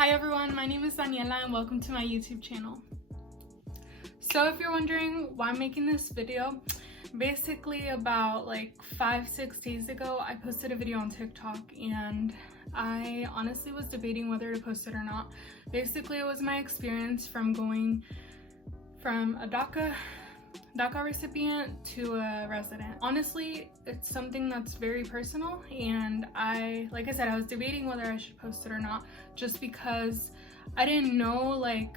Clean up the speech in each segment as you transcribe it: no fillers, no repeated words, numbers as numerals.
Hi everyone, my name is Daniela and welcome to my YouTube channel. So if you're wondering why I'm making this video, basically about like 5-6 days ago I posted a video on TikTok and I honestly was debating whether to post it or not. Basically it was my experience from going from a DACA recipient to a resident. Honestly, it's something that's very personal and like I said, I was debating whether I should post it or not just because I didn't know like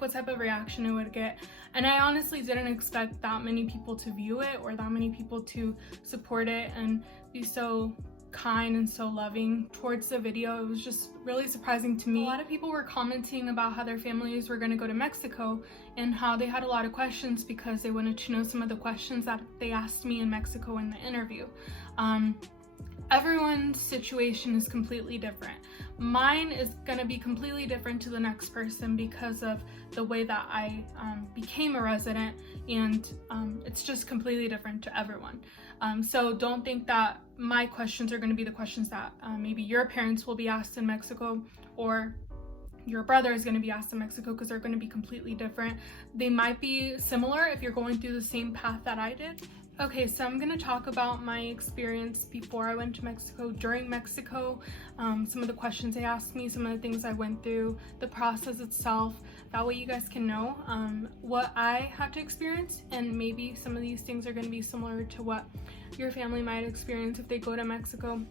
what type of reaction it would get, and I honestly didn't expect that many people to view it or that many people to support it and be so kind and so loving towards the video. It was just really surprising to me. A lot of people were commenting about how their families were going to go to Mexico and how they had a lot of questions because they wanted to know some of the questions that they asked me in Mexico in the interview. Everyone's situation is completely different. Mine is gonna be completely different to the next person because of the way that I became a resident, and it's just completely different to everyone. So don't think that my questions are gonna be the questions that maybe your parents will be asked in Mexico or your brother is going to be asked in Mexico, because they're going to be completely different. They might be similar if you're going through the same path that I did. Okay, so I'm going to talk about my experience before I went to Mexico, during Mexico, some of the questions they asked me, some of the things I went through, the process itself. That way you guys can know what I had to experience, and maybe some of these things are going to be similar to what your family might experience if they go to Mexico.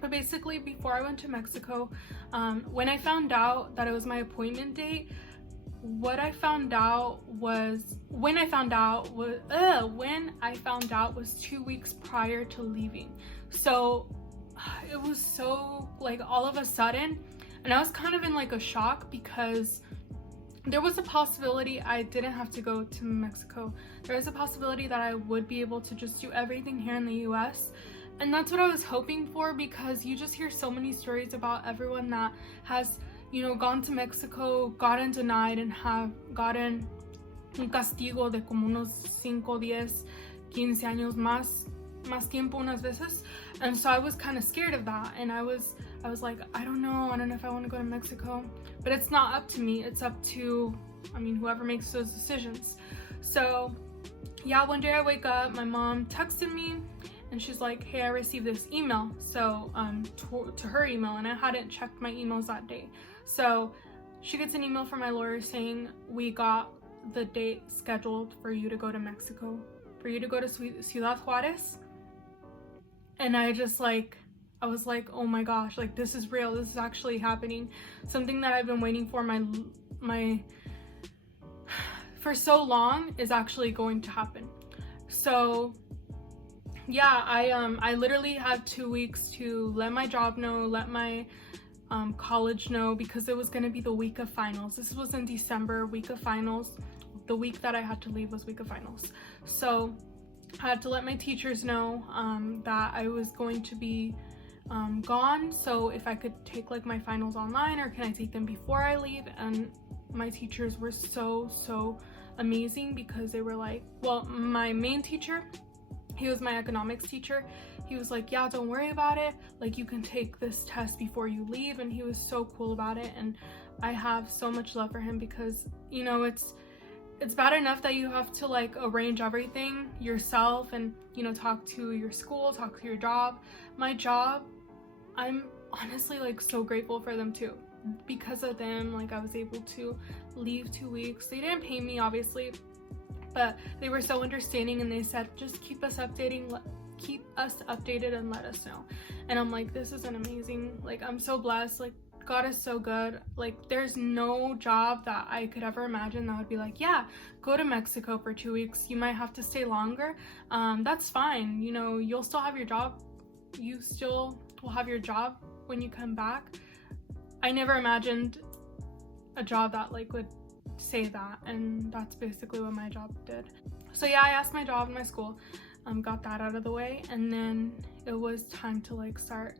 But basically, before I went to Mexico, when I found out that it was my appointment date, when I found out was 2 weeks prior to leaving. So it was so like all of a sudden, and I was kind of in like a shock because there was a possibility I didn't have to go to Mexico. There was a possibility that I would be able to just do everything here in the US. And that's what I was hoping for, because you just hear so many stories about everyone that has, gone to Mexico, gotten denied, and have gotten un castigo de como unos 5, 10, 15 años más tiempo unas veces. And so I was kind of scared of that, and I was like, I don't know if I want to go to Mexico. But it's not up to me, it's up to, whoever makes those decisions. So yeah, one day I wake up, my mom texted me, and she's like, hey, I received this email. So to her email, and I hadn't checked my emails that day. So she gets an email from my lawyer saying, we got the date scheduled for you to go to Mexico, for you to go to Ciudad Juarez. And I was like, oh my gosh, like this is real, this is actually happening. Something that I've been waiting for for so long is actually going to happen. So yeah, I literally had 2 weeks to let my job know, let my college know, because it was going to be the week of finals. This was in December, week of finals. The week that I had to leave was week of finals. So I had to let my teachers know that I was going to be gone. So if I could take like my finals online, or can I take them before I leave? And my teachers were so amazing, because they were like, well, my main teacher, he was my economics teacher. He was like, yeah, don't worry about it. Like, you can take this test before you leave. And he was so cool about it. And I have so much love for him, because, it's bad enough that you have to like arrange everything yourself and, talk to your school, talk to your job. My job, I'm honestly like so grateful for them too. Because of them, like I was able to leave 2 weeks. They didn't pay me, obviously, but they were so understanding, and they said, just keep us updated and let us know. And I'm like, this is an amazing, like, I'm so blessed. Like, God is so good. Like, there's no job that I could ever imagine that would be like, yeah, go to Mexico for 2 weeks. You might have to stay longer. That's fine. You'll still have your job. You still will have your job when you come back. I never imagined a job that like would say that, and that's basically what my job did. So yeah, I asked my job and my school, got that out of the way, and then it was time to like start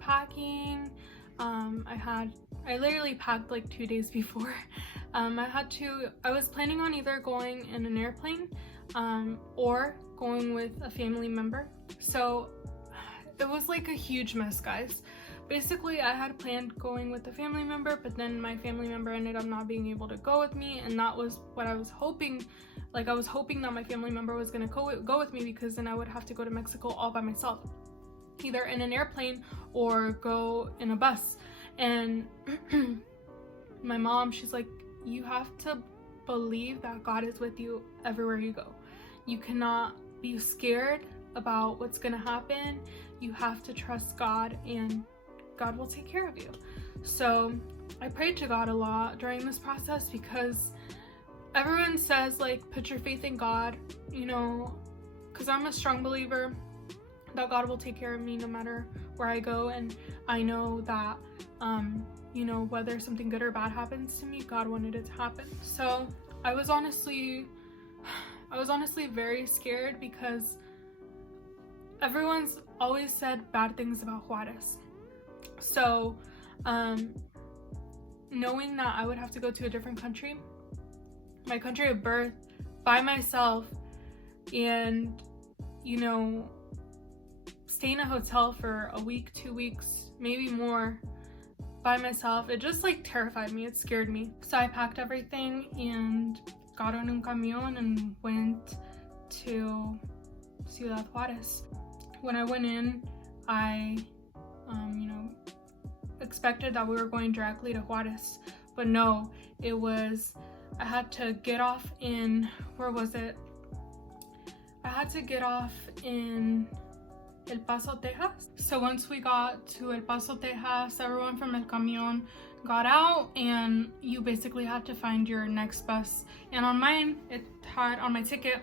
packing. I literally packed like 2 days before. I was planning on either going in an airplane or going with a family member. So it was like a huge mess, guys. basically I had planned going with a family member, but then my family member ended up not being able to go with me, and that was what I was hoping. Like, I was hoping that my family member was gonna go with me, because then I would have to go to Mexico all by myself, either in an airplane or go in a bus. And my mom, she's like, you have to believe that God is with you everywhere you go. You cannot be scared about what's gonna happen. You have to trust God, and God will take care of you. So I prayed to God a lot during this process, because everyone says, like, put your faith in God, you know, because I'm a strong believer that God will take care of me no matter where I go. And I know that you know, whether something good or bad happens to me, God wanted it to happen. So I was honestly very scared, because everyone's always said bad things about Juarez. So knowing that I would have to go to a different country, my country of birth, by myself, and, you know, stay in a hotel for a week, 2 weeks, maybe more, by myself, it just like terrified me. It scared me. So I packed everything and got on un camión and went to Ciudad Juarez. When I went in, I you know, expected that we were going directly to Juarez, but no, it was, I had to get off in, where was it? I had to get off in El Paso, Texas. So once we got to El Paso, Texas, everyone from El Camión got out, and you basically had to find your next bus. And on mine, it had, on my ticket,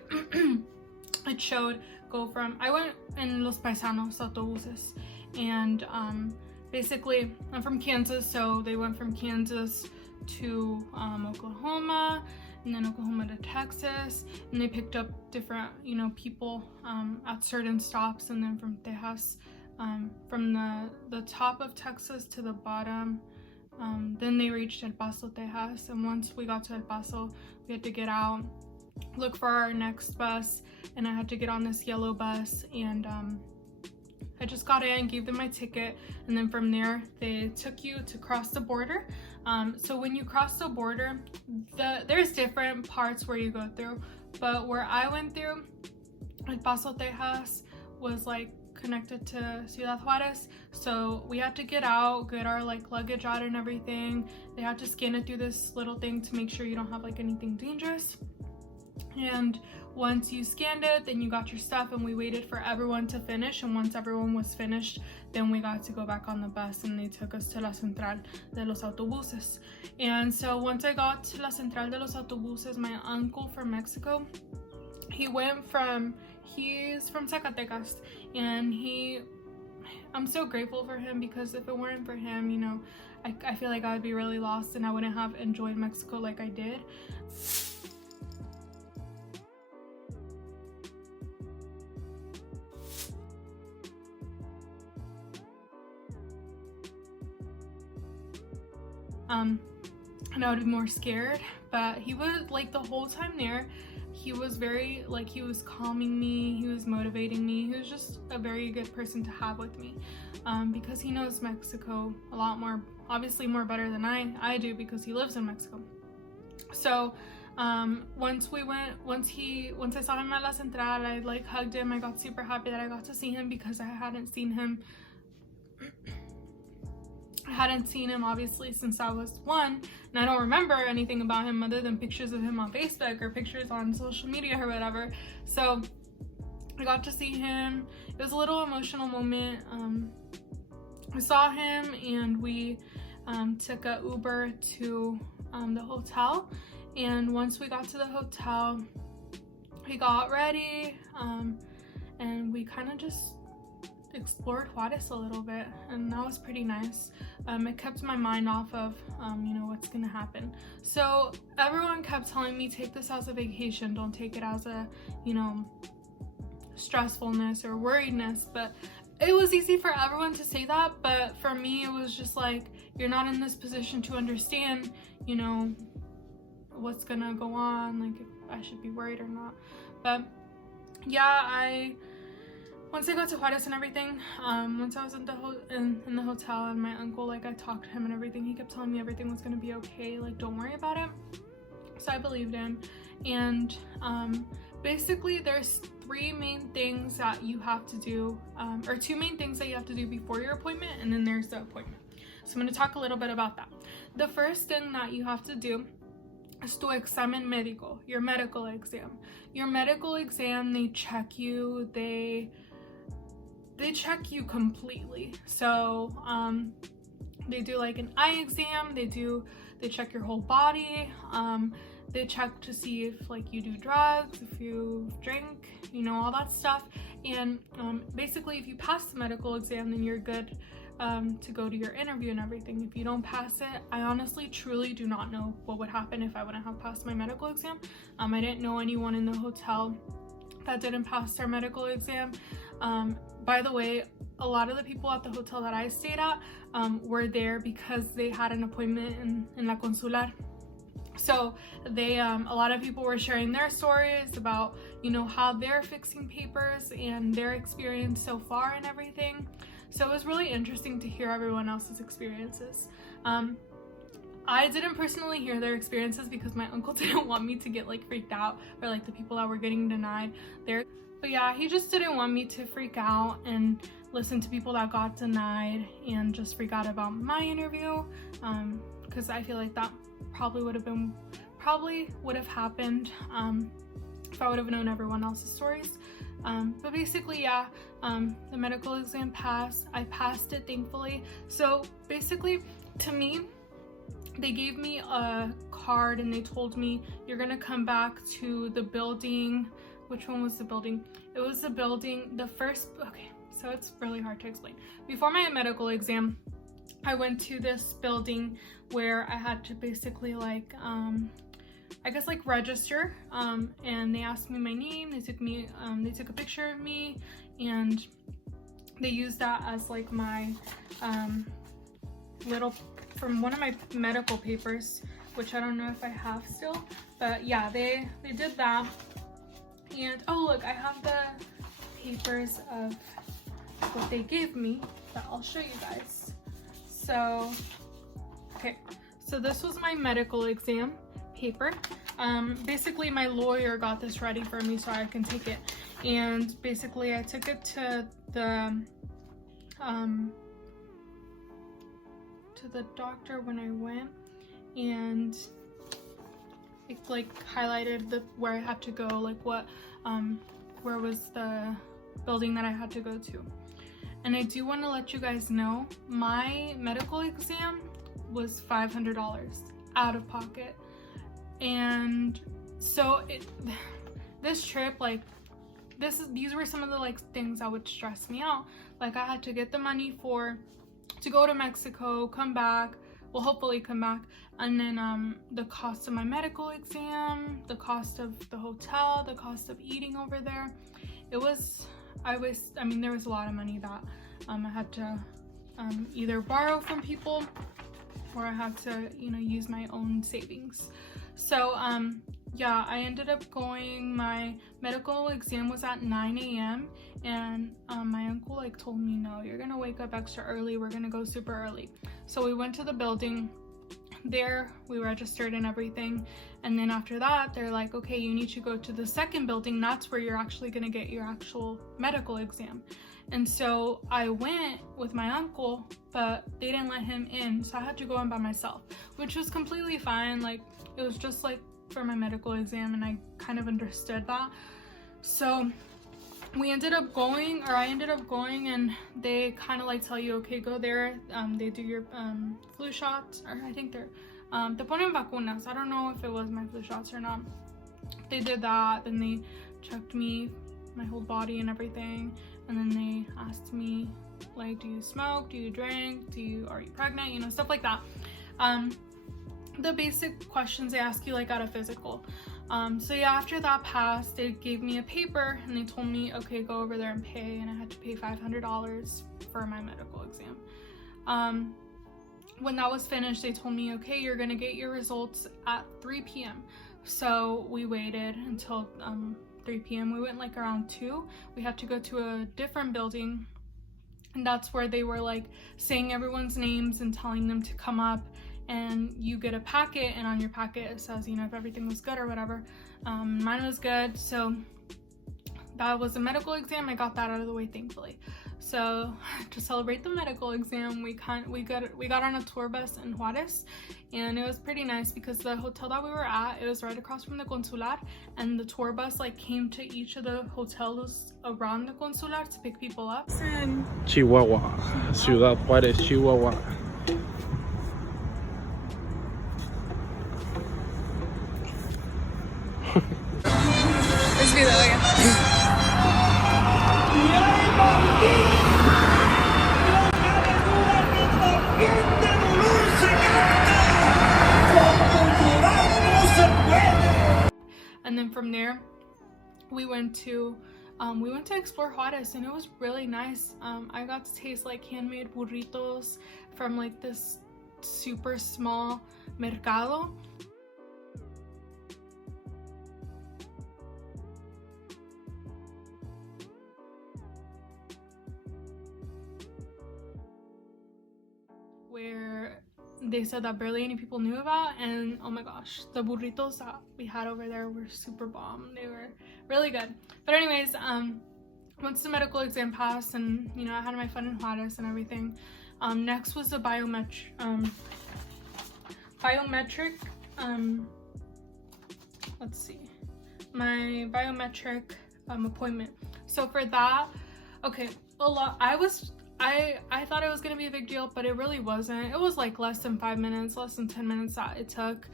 it showed go from, I went in Los Paisanos autobuses, and basically I'm from Kansas, so they went from Kansas to Oklahoma, and then Oklahoma to Texas, and they picked up different, you know, people at certain stops. And then from Texas, from the top of Texas to the bottom, then they reached El Paso, Texas. And once we got to El Paso, we had to get out, look for our next bus, and I had to get on this yellow bus. And I just got in, gave them my ticket, and then from there they took you to cross the border. So when you cross the border, there's different parts where you go through, but where I went through, El Paso, Texas, was like connected to Ciudad Juarez. So we had to get out, get our like luggage out and everything. They had to scan it through this little thing to make sure you don't have like anything dangerous. And once you scanned it, then you got your stuff, and we waited for everyone to finish. And once everyone was finished, then we got to go back on the bus, and they took us to La Central de los Autobuses. And so once I got to La Central de los Autobuses, my uncle from Mexico, he's from Zacatecas, and I'm so grateful for him, because if it weren't for him, you know, I feel like I would be really lost, and I wouldn't have enjoyed Mexico like I did. And I would be more scared, but he was like, the whole time there, he was very like, he was calming me, he was motivating me, he was just a very good person to have with me, because he knows Mexico a lot more, obviously more better than I do, because he lives in Mexico. So once I saw him at La Central, I like hugged him. I got super happy that I got to see him, because I hadn't seen him obviously since I was 1, and I don't remember anything about him other than pictures of him on Facebook or pictures on social media or whatever. So I got to see him. It was a little emotional moment. I saw him, and we took a Uber to the hotel, and once we got to the hotel, we got ready, and we kind of just explored Juarez a little bit, and that was pretty nice. It kept my mind off of you know, what's gonna happen. So everyone kept telling me, take this as a vacation, don't take it as a, you know, stressfulness or worriedness. But it was easy for everyone to say that, but for me it was just like, you're not in this position to understand, you know, what's gonna go on, like if I should be worried or not. But yeah, once I got to Juarez and everything, once I was in the hotel, and my uncle, like, I talked to him and everything, he kept telling me everything was gonna be okay, like, don't worry about it. So I believed him. And basically there's three main things that you have to do, or two main things that you have to do before your appointment, and then there's the appointment. So I'm going to talk a little bit about that. The first thing that you have to do is tu examen médico, your medical exam. Your medical exam, they check you, they check you completely. So they do like an eye exam, they check your whole body, they check to see if like you do drugs, if you drink, you know, all that stuff. And basically if you pass the medical exam, then you're good to go to your interview and everything. If you don't pass it, I honestly truly do not know what would happen if I wouldn't have passed my medical exam. I didn't know anyone in the hotel that didn't pass their medical exam. By the way, a lot of the people at the hotel that I stayed at were there because they had an appointment in La Consular. So they a lot of people were sharing their stories about, you know, how they're fixing papers and their experience so far and everything. So it was really interesting to hear everyone else's experiences. I didn't personally hear their experiences because my uncle didn't want me to get like freaked out, or like the people that were getting denied there. But yeah, he just didn't want me to freak out and listen to people that got denied and just freak out about my interview, because I feel like that probably would have happened if I would have known everyone else's stories. But basically, yeah, the medical exam passed. I passed it, thankfully. So basically, to me, they gave me a card and they told me you're gonna come back to the building. Which one was the building? It was the building, the first, okay, so it's really hard to explain. Before my medical exam, I went to this building where I had to basically like, I guess like register, and they asked me my name, they took a picture of me, and they used that as like my little, from one of my medical papers, which I don't know if I have still, but yeah, they did that. And oh look, I have the papers of what they gave me that I'll show you guys. So, okay, so this was my medical exam paper. Basically my lawyer got this ready for me so I can take it. And basically I took it to the doctor when I went, and it like highlighted where I had to go, like what, where was the building that I had to go to. And I do want to let you guys know, my medical exam was $500 out of pocket. And so this trip, like, these were some of the like things that would stress me out. Like, I had to get the money to go to Mexico, come back, well, hopefully come back, and then the cost of my medical exam, the cost of the hotel, the cost of eating over there. I mean, there was a lot of money that I had to either borrow from people, or I had to, you know, use my own savings. So yeah, I ended up going, my medical exam was at 9 a.m. and my uncle like told me, no, you're gonna wake up extra early, we're gonna go super early. So we went to the building. There we registered and everything, and then after that they're like, okay, you need to go to the second building, that's where you're actually gonna get your actual medical exam. And so I went with my uncle, but they didn't let him in, so I had to go in by myself, which was completely fine. Like, it was just like for my medical exam, and I kind of understood that. So I ended up going, and they kind of like tell you, okay, go there, they do your flu shots, or I think they're te ponen vacunas. I don't know if it was my flu shots or not. They did that, then they checked me, my whole body and everything, and then they asked me, like, do you smoke, do you drink, are you pregnant, you know, stuff like that. The basic questions they ask you like at a physical. So yeah, after that passed, they gave me a paper and they told me, okay, go over there and pay, and I had to pay $500 for my medical exam. When that was finished, they told me, okay, you're gonna get your results at 3 p.m. So we waited until 3 p.m. We went like around 2. We had to go to a different building, and that's where they were like saying everyone's names and telling them to come up, and you get a packet, and on your packet it says, you know, if everything was good or whatever. Mine was good, so that was a medical exam. I got that out of the way, thankfully. So to celebrate the medical exam, we got on a tour bus in Juarez, and it was pretty nice because the hotel that we were at, it was right across from the Consular, and the tour bus like came to each of the hotels around the Consular to pick people up. Chihuahua, Ciudad Juárez, Chihuahua. This video again. And then from there, we went to explore Juarez, and it was really nice. I got to taste like handmade burritos from like this super small mercado. Where they said that barely any people knew about, and oh my gosh, the burritos that we had over there were super bomb. They were really good. But anyways, once the medical exam passed, and you know, I had my fun in Juarez and everything, next was the biometric let's see, my biometric appointment. So for that, okay, I thought it was gonna be a big deal, but it really wasn't. It was like less than 5 minutes, less than 10 minutes that it took.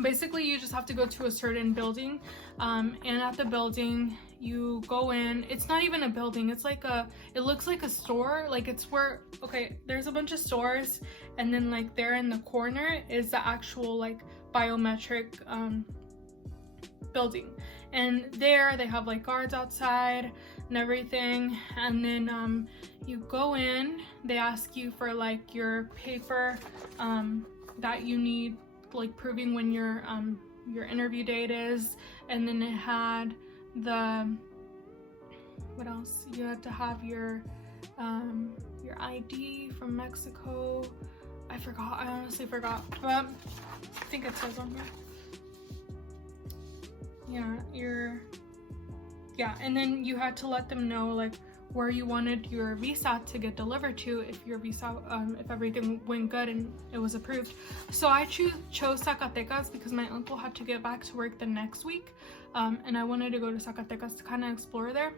Basically, you just have to go to a certain building, and at the building you go in. It's not even a building, it's like it looks like a store. Like it's where, okay, there's a bunch of stores, and then like there in the corner is the actual like biometric building, and there they have like guards outside and everything. And then you go in, they ask you for like your paper that you need, like proving when your interview date is. And then it had what else, you had to have your ID from Mexico. I honestly forgot, but I think it says on here. Yeah, and then you had to let them know like where you wanted your visa to get delivered to, if your visa, if everything went good and it was approved. So I chose Zacatecas because my uncle had to get back to work the next week, and I wanted to go to Zacatecas to kind of explore there.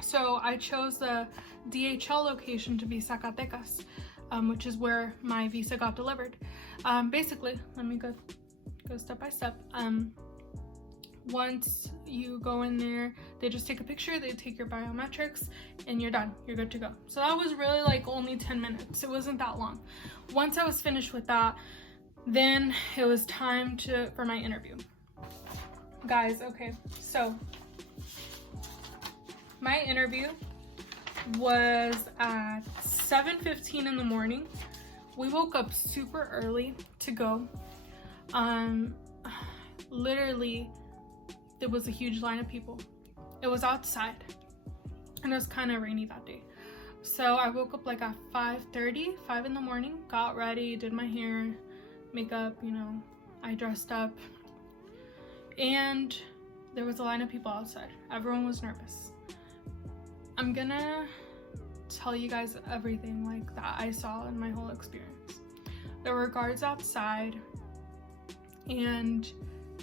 So I chose the DHL location to be Zacatecas, which is where my visa got delivered. Basically, let me go step by step. Once you go in there, they just take a picture, they take your biometrics, and you're done. You're good to go. So that was really like only 10 minutes. It wasn't that long. Once I was finished with that, then it was time for my interview. Guys, okay, so my interview was at 7:15 in the morning. We woke up super early to go. Literally, there was a huge line of people. It was outside, and it was kind of rainy that day. So I woke up like at 5 in the morning, got ready, did my hair, makeup, you know, I dressed up, and there was a line of people outside. Everyone was nervous. I'm gonna tell you guys everything like that I saw in my whole experience. There were guards outside, and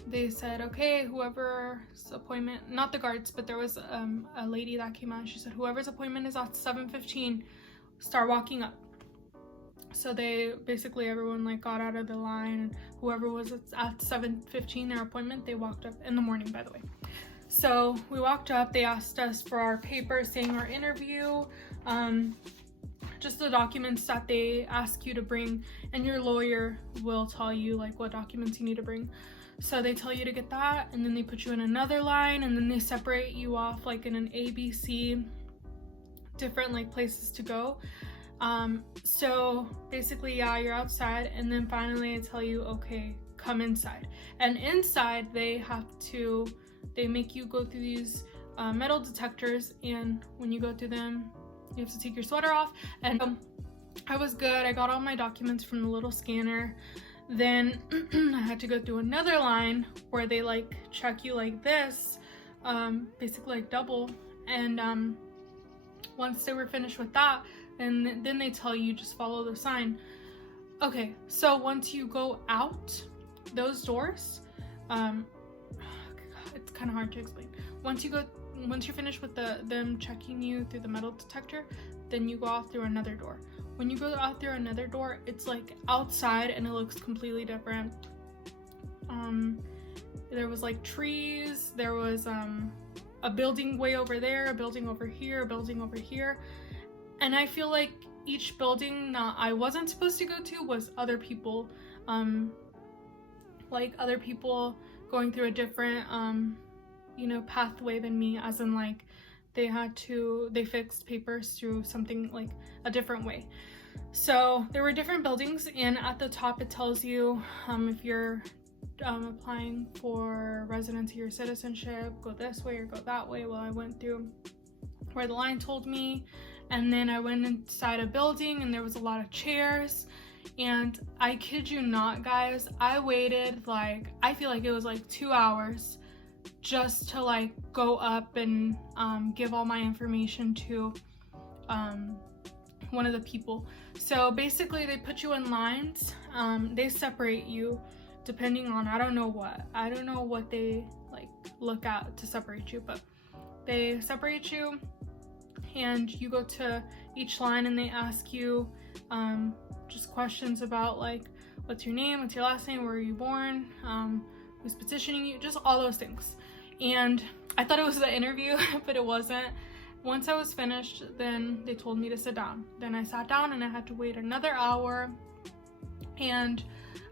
they said, okay, whoever's appointment, not the guards, but there was a lady that came out. She said, whoever's appointment is at 7:15, start walking up. So they basically, everyone like got out of the line, and whoever was at 7:15, their appointment, they walked up in the morning, by the way. So we walked up, they asked us for our papers saying our interview, just the documents that they ask you to bring, and your lawyer will tell you like what documents you need to bring. So they tell you to get that, and then they put you in another line, and then they separate you off like in an ABC, different like places to go. So basically, yeah, you're outside, and then finally I tell you, okay, come inside. And inside they make you go through these metal detectors, and when you go through them, you have to take your sweater off. And I was good. I got all my documents from the little scanner. Then I had to go through another line where they like check you like this, basically like double. And once they were finished with that, and then they tell you just follow the sign. Okay, so once you go out those doors, it's kind of hard to explain. Once you're finished with them checking you through the metal detector, then you go out through another door. When you go out through another door, it's like outside and it looks completely different. There was like trees, there was a building way over there, a building over here, a building over here. And I feel like each building that I wasn't supposed to go to was other people, like other people going through a different, pathway than me, as in like they fixed papers through something like a different way. So there were different buildings, and at the top it tells you if you're applying for residency or citizenship, go this way or go that way. Well, I went through where the line told me, and then I went inside a building and there was a lot of chairs, and I kid you not, guys, I waited like, I feel like it was like 2 hours just to like go up and give all my information to one of the people. So basically they put you in lines, they separate you depending on, I don't know what they like look at to separate you, but they separate you and you go to each line and they ask you just questions about like, what's your name, what's your last name, where were you born, who's petitioning you, just all those things. And I thought it was the interview, but it wasn't. Once I was finished, then they told me to sit down. Then I sat down and I had to wait another hour. And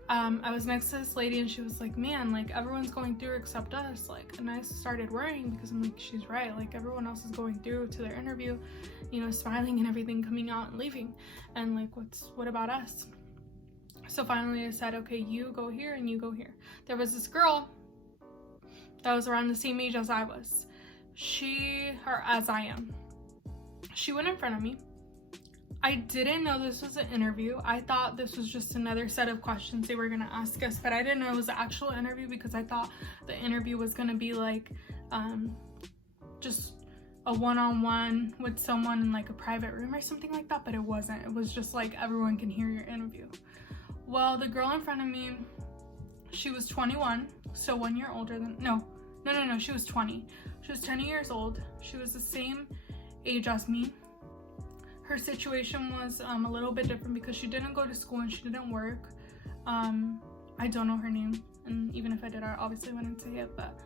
I was next to this lady and she was like, man, like everyone's going through except us. Like, and I started worrying because I'm like, she's right. Like everyone else is going through to their interview, smiling and everything, coming out and leaving. And like, what about us? So finally I said, okay, you go here and you go here. There was this girl that was around the same age as I was. As I am. She went in front of me. I didn't know this was an interview. I thought this was just another set of questions they were gonna ask us, but I didn't know it was an actual interview because I thought the interview was gonna be like just a one-on-one with someone in like a private room or something like that, but it wasn't. It was just like everyone can hear your interview. Well, the girl in front of me, she was 21, so 1 year older than, no, she was 20. She was 10 years old. She was the same age as me. Her situation was a little bit different because she didn't go to school and she didn't work. I don't know her name, and even if I did, I obviously wouldn't say it, but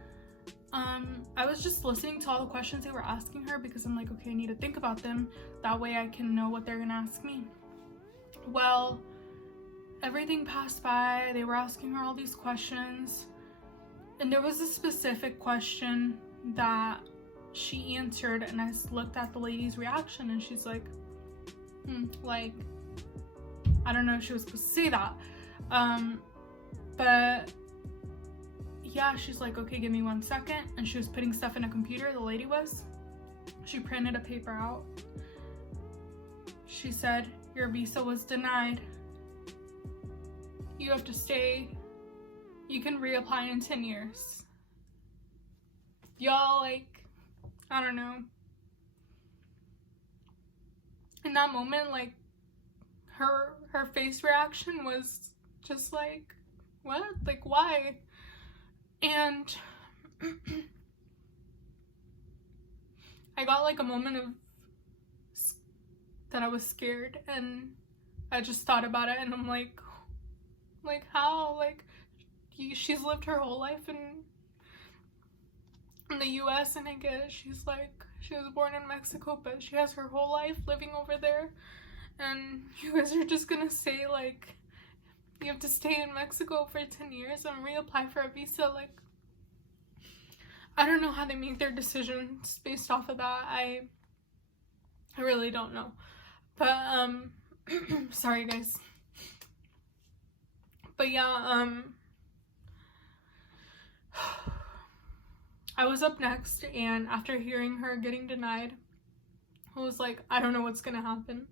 I was just listening to all the questions they were asking her because I'm like, okay, I need to think about them. That way I can know what they're gonna ask me. Well, everything passed by. They were asking her all these questions, and there was a specific question that she answered, and I looked at the lady's reaction and she's like, like, I don't know if she was supposed to say that, but yeah, she's like, okay, give me 1 second. And she was putting stuff in a computer, the lady was. She printed a paper out. She said, your visa was denied. You have to stay. You can reapply in 10 years. Y'all, like, I don't know. In that moment, like, her face reaction was just like, what? Like, why? And I got like a moment of that I was scared, and I just thought about it, and I'm like how? Like, she's lived her whole life in the US, and I get it. She's like, she was born in Mexico, but she has her whole life living over there, and you guys are just gonna say like you have to stay in Mexico for 10 years and reapply for a visa. Like, I don't know how they make their decisions based off of that. I really don't know, but sorry guys. But yeah, I was up next, and after hearing her getting denied, I was like, I don't know what's gonna happen,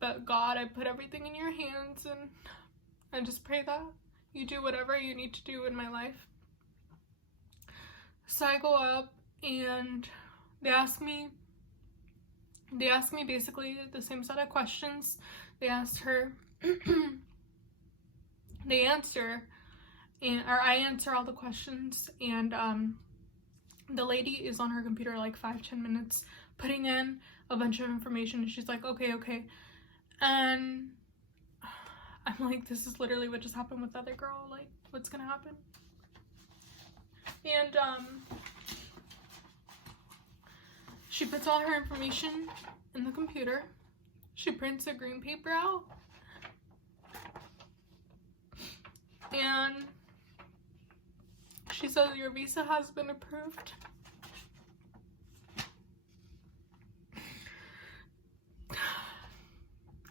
but God, I put everything in your hands, and I just pray that you do whatever you need to do in my life. So I go up, and they ask me basically the same set of questions they asked her. They answer, or I answer all the questions, and the lady is on her computer like 5-10 minutes putting in a bunch of information, and she's like, okay, and I'm like, this is literally what just happened with the other girl, like, what's gonna happen? And she puts all her information in the computer. She prints a green paper out, and she says, your visa has been approved.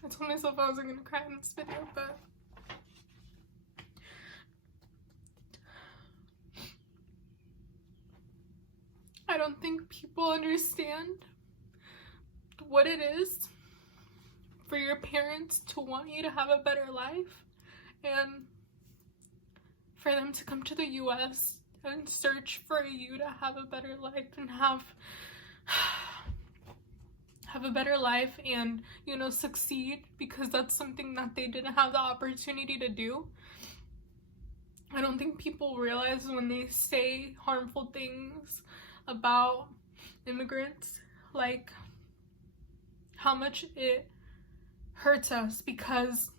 I told myself I wasn't gonna cry in this video, but I don't think people understand what it is for your parents to want you to have a better life, and for them to come to the US and search for you to have a better life and have a better life and, you know, succeed, because that's something that they didn't have the opportunity to do. I don't think people realize when they say harmful things about immigrants, like, how much it hurts us, because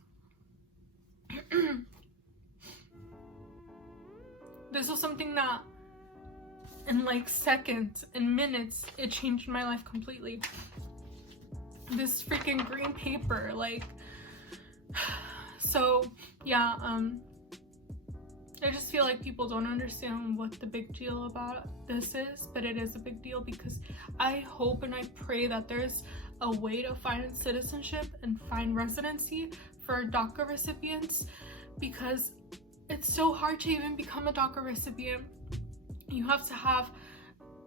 this was something that in like seconds and minutes, it changed my life completely. This freaking green paper, like, so yeah, I just feel like people don't understand what the big deal about this is, but it is a big deal, because I hope and I pray that there's a way to find citizenship and find residency for DACA recipients, because it's so hard to even become a DACA recipient. You have to have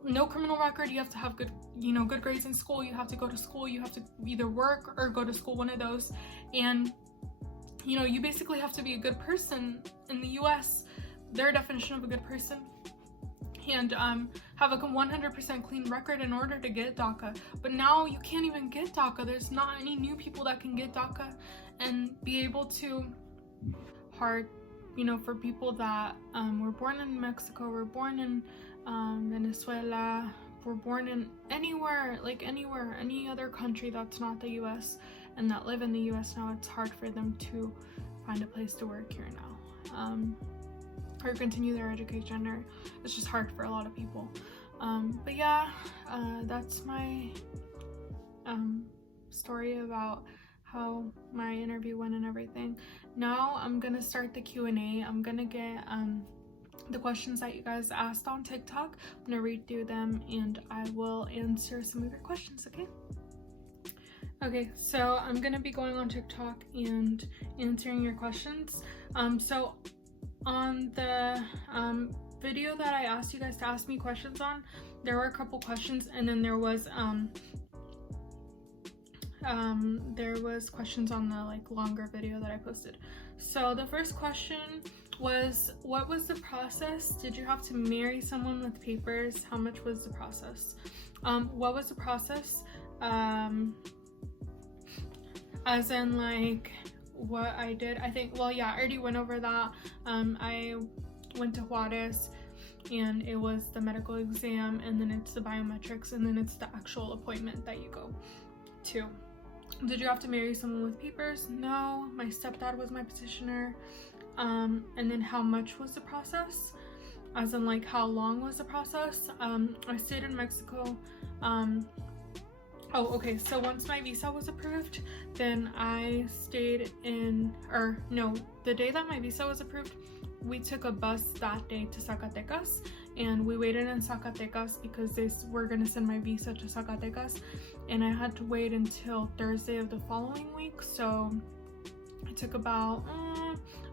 no criminal record, you have to have good grades in school, you have to go to school, you have to either work or go to school, one of those, and you know, you basically have to be a good person in the US, their definition of a good person, and have a 100% clean record in order to get DACA. But now you can't even get DACA. There's not any new people that can get DACA and be able to, for people that were born in Mexico, were born in Venezuela, were born in anywhere, any other country that's not the US, and that live in the US now, it's hard for them to find a place to work here now, or continue their education, or it's just hard for a lot of people. But yeah, that's my story about how my interview went and everything. Now I'm gonna start the Q&A. I'm gonna get the questions that you guys asked on TikTok. I'm gonna read through them and I will answer some of your questions, okay? Okay, so I'm gonna be going on TikTok and answering your questions. So on the video that I asked you guys to ask me questions on, there were a couple questions, and then there was questions on the longer video that I posted. So the first question was, what was the process? Did you have to marry someone with papers? How much was the process? What was the process? As in what I did, I think, well, yeah, I already went over that. I went to Juarez, and it was the medical exam, and then it's the biometrics, and then it's the actual appointment that you go to. Did you have to marry someone with papers? No, my stepdad was my petitioner. And then how much was the process? As in how long was the process? I stayed in Mexico. Oh, okay, so once my visa was approved, then I stayed the day that my visa was approved, we took a bus that day to Zacatecas, and we waited in Zacatecas because they were gonna send my visa to Zacatecas, and I had to wait until Thursday of the following week. So it took about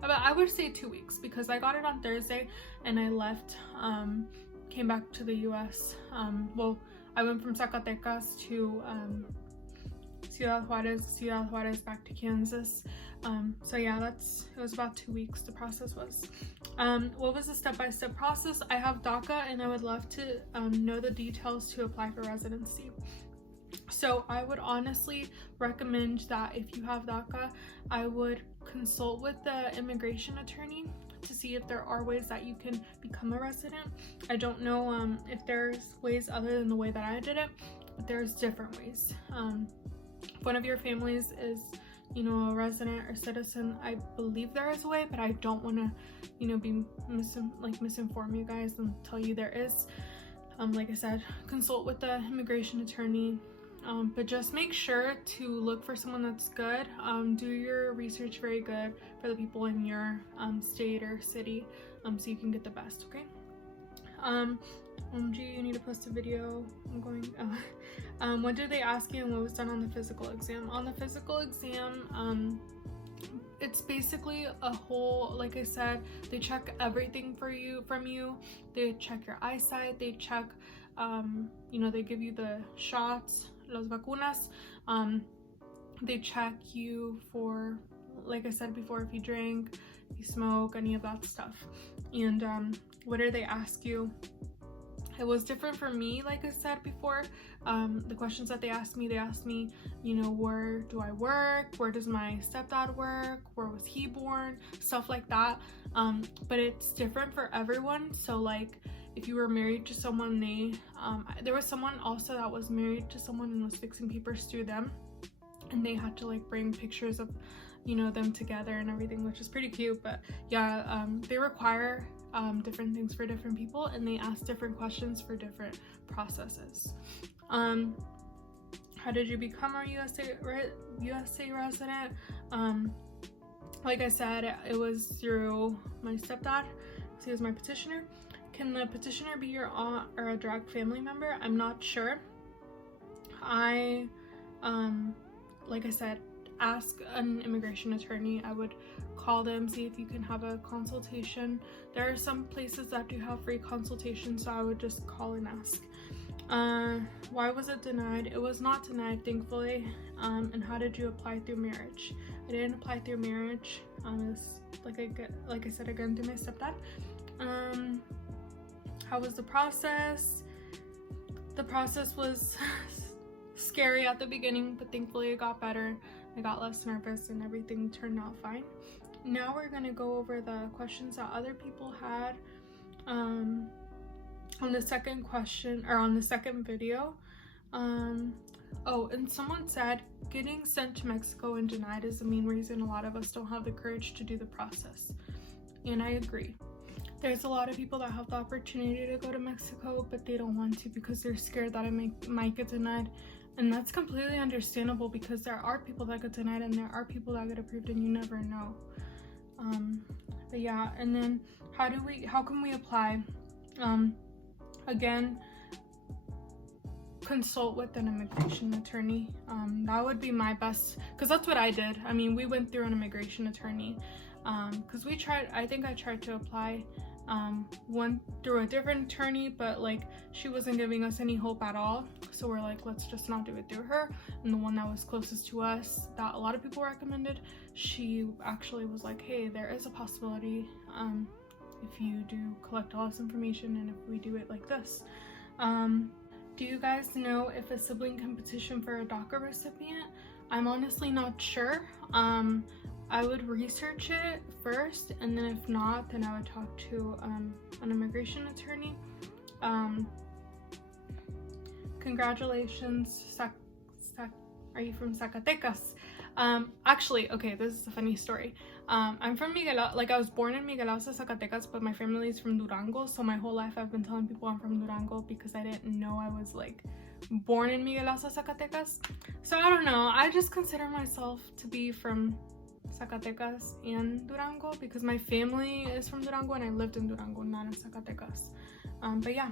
I would say 2 weeks, because I got it on Thursday and I left came back to the US. Well, I went from Zacatecas to Ciudad Juarez back to Kansas. So yeah, it was about 2 weeks the process was. What was the step-by-step process? I have DACA and I would love to know the details to apply for residency. So I would honestly recommend that if you have DACA, I would consult with the immigration attorney to see if there are ways that you can become a resident. I don't know if there's ways other than the way that I did it, but there's different ways. If one of your families is, you know, a resident or citizen, I believe there is a way, but I don't want to, you know, be misinform you guys and tell you there is. Like I said, consult with the immigration attorney, but just make sure to look for someone that's good. Do your research very good for the people in your state or city, so you can get the best. Okay. OMG, you need to post a video. I'm going. What did they ask you and what was done on the physical exam? On the physical exam, it's basically a whole, like I said, they check everything from you. They check your eyesight. They check, you know, they give you the shots, las vacunas. They check you for, like I said before, if you drink, if you smoke, any of that stuff. And what do they ask you? It was different for me, like I said before. The questions that they asked me, you know, where do I work? Where does my stepdad work? Where was he born? Stuff like that. But it's different for everyone. So like, if you were married to someone, there was someone also that was married to someone and was fixing papers through them. And they had to like bring pictures of, you know, them together and everything, which is pretty cute. But yeah, they require different things for different people, and they ask different questions for different processes. How did you become a USA resident? Like I said, it was through my stepdad, so he was my petitioner. Can the petitioner be your aunt or a direct family member? I'm not sure. Like I said, ask an immigration attorney. I would call them, see if you can have a consultation. There are some places that do have free consultations, so I would just call and ask. Why was it denied? It was not denied, thankfully. And how did you apply through marriage? I didn't apply through marriage. It was like I said again, through my stepdad. How was the process? The process was scary at the beginning, but thankfully it got better. I got less nervous and everything turned out fine. Now we're gonna go over the questions that other people had on the second question, or on the second video. Oh, and someone said getting sent to Mexico and denied is the main reason a lot of us don't have the courage to do the process. And I agree. There's a lot of people that have the opportunity to go to Mexico, but they don't want to because they're scared that it might get denied. And that's completely understandable, because there are people that get denied and there are people that get approved, and you never know. But yeah, and then how can we apply? Again, consult with an immigration attorney. That would be my best, because that's what I did. I mean, we went through an immigration attorney, because I think I tried to apply one through a different attorney, but like she wasn't giving us any hope at all, so we're like, let's just not do it through her. And the one that was closest to us, that a lot of people recommended, she actually was like, hey, there is a possibility if you do collect all this information and if we do it like this. Do you guys know if a sibling can petition for a DACA recipient? I'm honestly not sure. I would research it first, and then if not, then I would talk to an immigration attorney. Congratulations, are you from Zacatecas? Actually, okay, this is a funny story. I'm from I was born in Miguel Alza, Zacatecas, but my family is from Durango, so my whole life I've been telling people I'm from Durango because I didn't know I was like born in Miguel Alza, Zacatecas. So I don't know, I just consider myself to be from Zacatecas and Durango because my family is from Durango and I lived in Durango, not in Zacatecas. But yeah.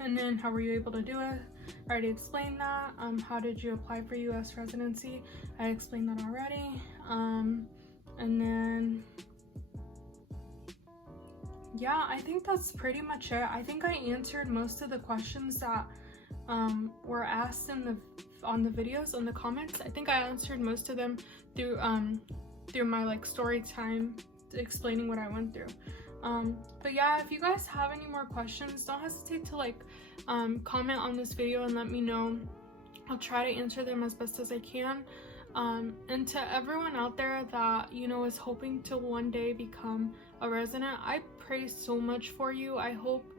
And then how were you able to do it? I already explained that. How did you apply for US residency? I explained that already. And then yeah, I think that's pretty much it. I think I answered most of the questions that were asked on the videos, on the comments. I think I answered most of them through my like story time explaining what I went through. But yeah, if you guys have any more questions, don't hesitate to like comment on this video and let me know. I'll try to answer them as best as I can. And to everyone out there that, you know, is hoping to one day become a resident, I pray so much for you. I hope,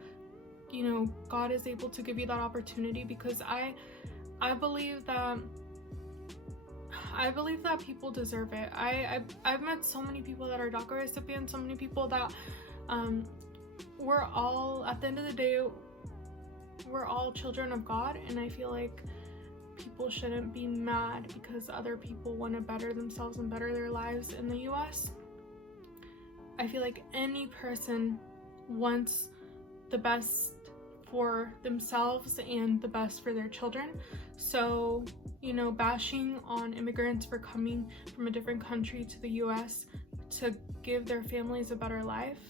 you know, God is able to give you that opportunity, because I believe that people deserve it. I've met so many people that are DACA recipients, so many people that we're all, at the end of the day, we're all children of God, and I feel like people shouldn't be mad because other people want to better themselves and better their lives in the US. I feel like any person wants the best for themselves and the best for their children. So, you know, bashing on immigrants for coming from a different country to the US to give their families a better life,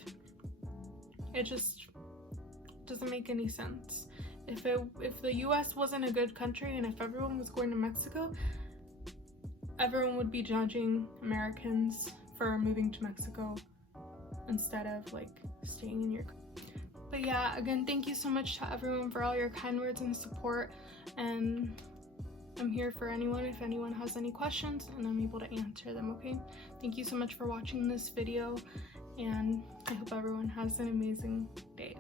it just doesn't make any sense. If the US wasn't a good country, and if everyone was going to Mexico, everyone would be judging Americans for moving to Mexico instead of like staying in your country. But yeah, again, thank you so much to everyone for all your kind words and support, and I'm here for anyone if anyone has any questions, and I'm able to answer them, okay? Thank you so much for watching this video, and I hope everyone has an amazing day.